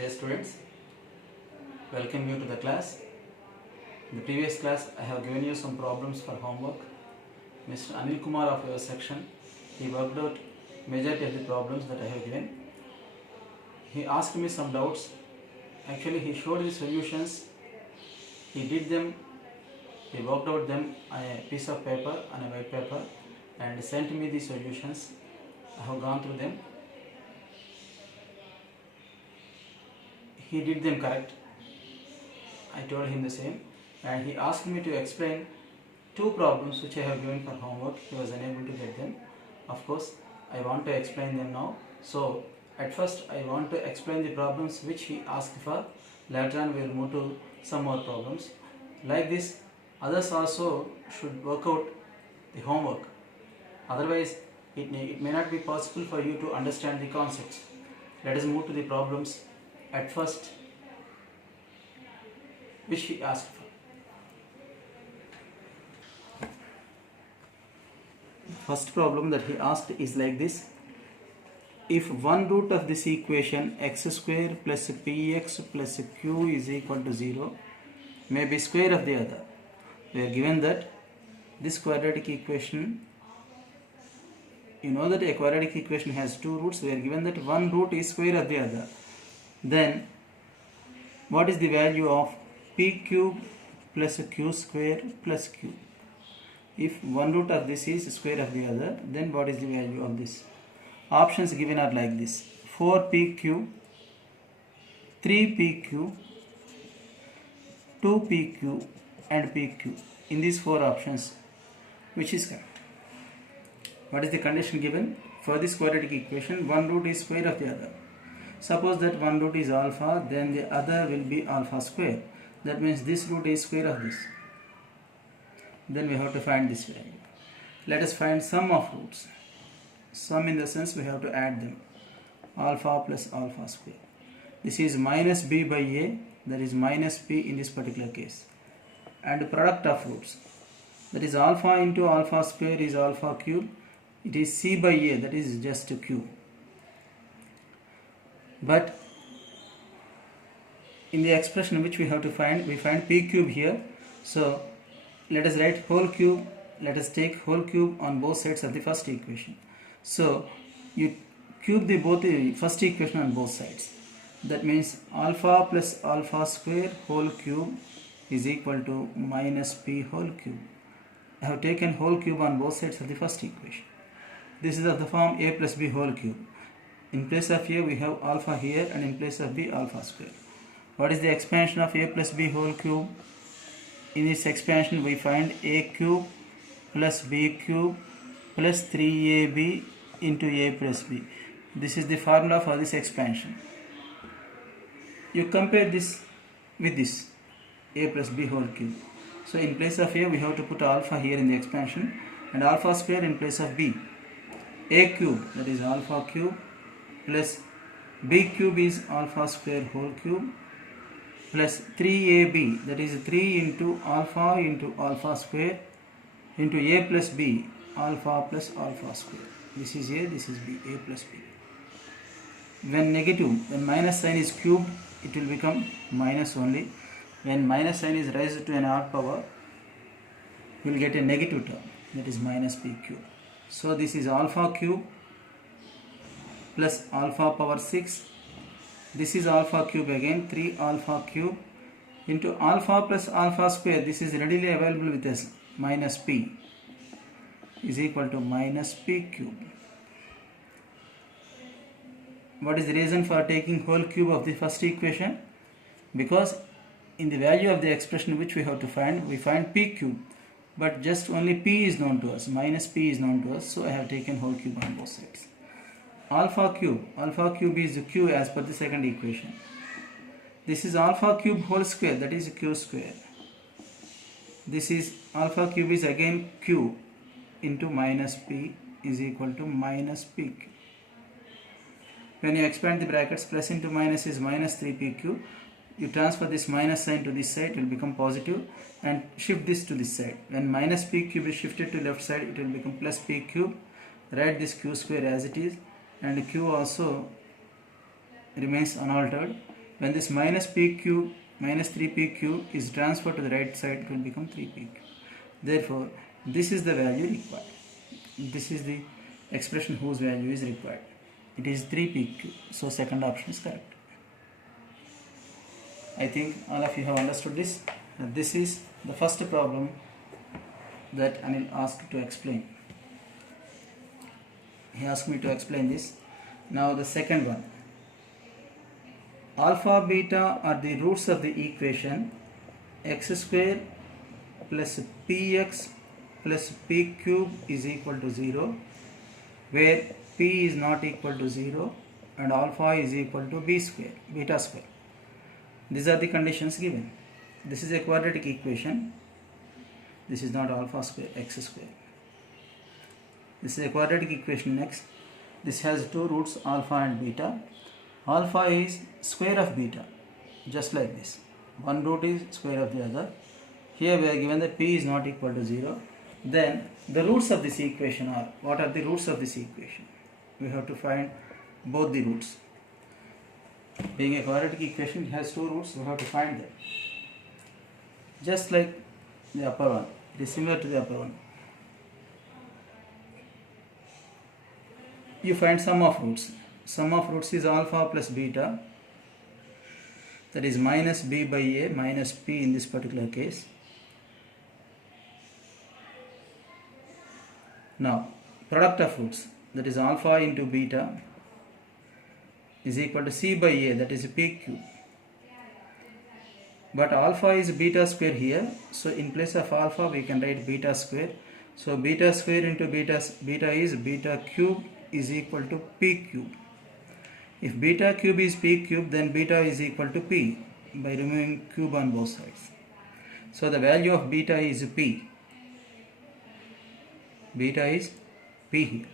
Dear students, welcome you to the class. In the previous class, I have given you some problems for homework. Mr. Anil Kumar of your section, he worked out majority of the problems that I have given. He asked me some doubts. Actually, he showed the solutions. He did them. He worked out them on a piece of paper, on a white paper, and sent me the solutions. I have gone through them. He did them correct. I told him the same, and he asked me to explain two problems which I have given for homework. He was unable to get them. Of course, I want to explain them now. So, at first I want to explain the problems which he asked for. Later on we will move to some more problems. Like this, others also should work out the homework. Otherwise, it may not be possible for you to understand the concepts. Let us move to the problems at first which he asked for. First problem that he asked is like this. If one root of this equation x square plus px plus q is equal to 0 may be square of the other. We are given that this quadratic equation, you know that a quadratic equation has two roots. We are given that one root is square of the other. Then what is the value of p cube plus q square plus q? If one root of this is square of the other, then what is the value of this? Options given are like this: 4pq, 3pq, 2pq and pq. In these four options, which is correct? What is the condition given? For this quadratic equation, one root is square of the other. Suppose that one root is alpha, then the other will be alpha square. That means this root is square of this. Then we have to find this value. Let us find sum of roots. Sum in the sense we have to add them. Alpha plus alpha square. This is minus b by a, that is minus p in this particular case. And product of roots, that is alpha into alpha square is alpha cube. It is c by a, that is just q. But in the expression which we have to find, we find p cube here. So let us write whole cube. Let us take whole cube on both sides of the first equation. So you cube the first equation on both sides. That means alpha plus alpha square whole cube is equal to minus p whole cube. I have taken whole cube on both sides of the first equation. This is of the form a plus b whole cube. In place of a we have alpha here, and in place of b alpha square. What is the expansion of a plus b whole cube? In this expansion we find a cube plus b cube plus 3ab into a plus b. This is the formula for this expansion. You compare this with this, a plus b whole cube. So in place of a we have to put alpha here in the expansion, and alpha square in place of b. A cube, that is alpha cube, plus b cube is alpha square whole cube, plus 3ab, that is 3 into alpha square into a plus b, alpha plus alpha square. This is a, this is b, a plus b. When negative, when minus sign is cubed, it will become minus only. When minus sign is raised to an odd power, you will get a negative term, that is minus p cube. So this is alpha cube plus alpha power 6. This is alpha cube again, 3 alpha cube into alpha plus alpha square. This is readily available with us, minus p is equal to minus p cube. What is the reason for taking whole cube of the first equation? Because in the value of the expression which we have to find, we find p cube, but just only p is known to us, minus p is known to us, so I have taken whole cube on both sides. Alpha cube is q as per the second equation. This is alpha cube whole square, that is q square. This is alpha cube is again q into minus p is equal to minus p cube. When you expand the brackets, plus into minus is minus 3p cube. You transfer this minus sign to this side, it will become positive, and shift this to this side. When minus p cube is shifted to left side, it will become plus p cube. Write this q square as it is, and q also remains unaltered. When this minus p cube minus 3p cube is transferred to the right side, it will become 3p cube. Therefore, this is the value required. This is the expression whose value is required. It is 3p cube. So second option is correct. I think all of you have understood this. This is the first problem that Anil asked to explain. He asked me to explain this. Now the second one. Alpha, beta are the roots of the equation x square plus px plus p cube is equal to 0, where p is not equal to 0 and alpha is equal to beta square. These are the conditions given. This is a quadratic equation. This is not alpha square, x square. This is a quadratic equation. Next, this has two roots, alpha and beta. Alpha is square of beta, just like this. One root is square of the other. Here we are given that p is not equal to 0. Then the roots of this equation are, what are the roots of this equation? We have to find both the roots. Being a quadratic equation, it has two roots, we have to find them. Just like the upper one, it is similar to the upper one. You find sum of roots. Sum of roots is alpha plus beta, that is minus b by a minus p in this particular case. Now, product of roots, that is alpha into beta, is equal to c by a, that is p cube. But alpha is beta square here, so in place of alpha we can write beta square. So beta square into beta is beta cube is equal to p cube. If beta cube is p cube, then beta is equal to p by removing cube on both sides. So the value of beta is p. Beta is p here.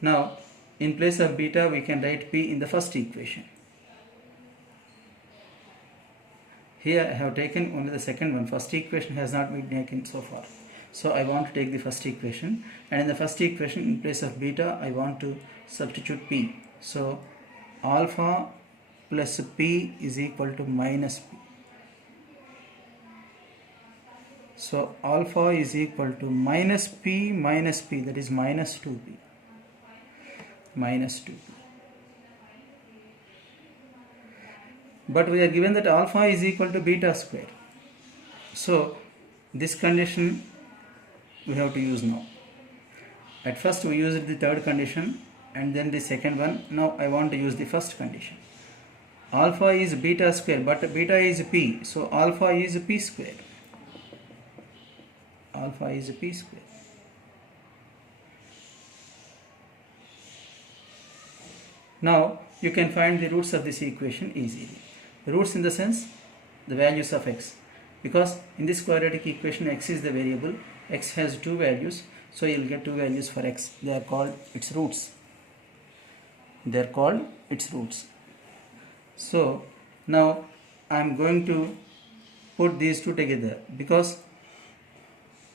Now, in place of beta, we can write p in the first equation. Here I have taken only the second one. First equation has not been taken so far. So I want to take the first equation, and in the first equation, in place of beta, I want to substitute p. So alpha plus p is equal to minus p. So alpha is equal to minus p, that is minus 2p. Minus 2p. But we are given that alpha is equal to beta square. So this condition we have to use now. At first we used the third condition and then the second one. Now I want to use the first condition. Alpha is beta square, but beta is p. So alpha is p square. Alpha is p square. Now you can find the roots of this equation easily. Roots in the sense the values of x, because in this quadratic equation x is the variable. X has two values, so you will get two values for x. They are called its roots. They are called its roots. So now I am going to put these two together because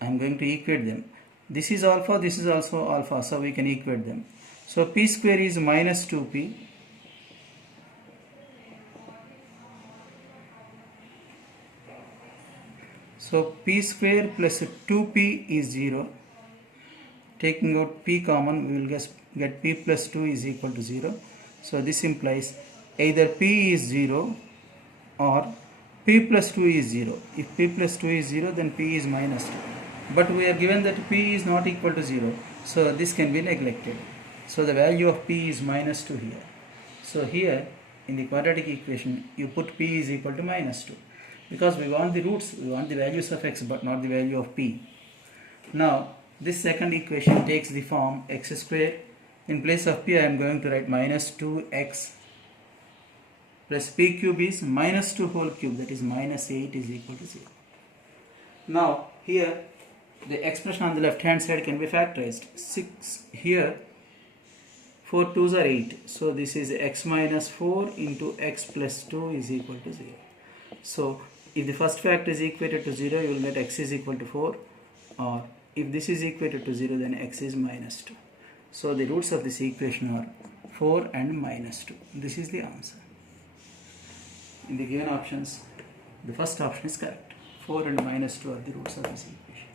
I am going to equate them. This is alpha, this is also alpha, so we can equate them. So p square is minus 2p. So p square plus 2p is 0. Taking out p common, we will get p plus 2 is equal to 0. So this implies either p is 0 or p plus 2 is 0. If p plus 2 is 0, then p is minus 2. But we are given that p is not equal to 0. So this can be neglected. So the value of p is minus 2 here. So here in the quadratic equation, you put p is equal to minus 2. Because we want the roots, we want the values of x but not the value of p. Now this second equation takes the form x square. In place of p I am going to write minus 2x plus p cube is minus 2 whole cube, that is minus 8 is equal to 0. Now here the expression on the left hand side can be factorized. 6 here, 4 2s are 8. So this is x minus 4 into x plus 2 is equal to 0. So if the first factor is equated to 0, you will get x is equal to 4, or if this is equated to 0, then x is minus 2. So the roots of this equation are 4 and minus 2. This is the answer. in the given options, the first option is correct. 4 and minus 2 are the roots of this equation.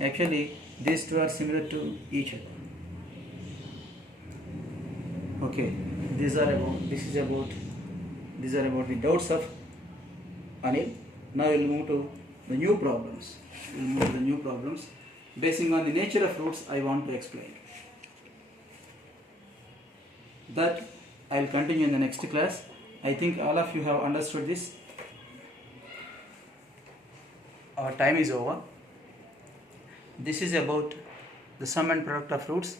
Actually, these two are similar to each other. Okay, these are about the doubts of Anil. Now we'll move to the new problems. Basing on the nature of roots, I want to explain. That I will continue in the next class. I think all of you have understood this. Our time is over. This is about the sum and product of roots.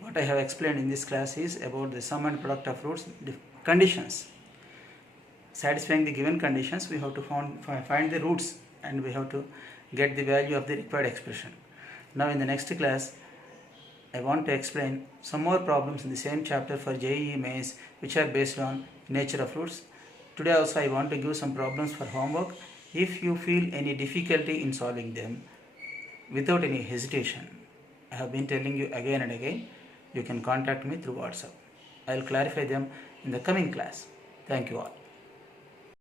What I have explained in this class is about the sum and product of roots, the conditions. Satisfying the given conditions, we have to find the roots and we have to get the value of the required expression. Now in the next class, I want to explain some more problems in the same chapter for JEE Mains, which are based on nature of roots. Today also I want to give some problems for homework. If you feel any difficulty in solving them, without any hesitation, I have been telling you again and again, you can contact me through WhatsApp. I will clarify them in the coming class. Thank you all.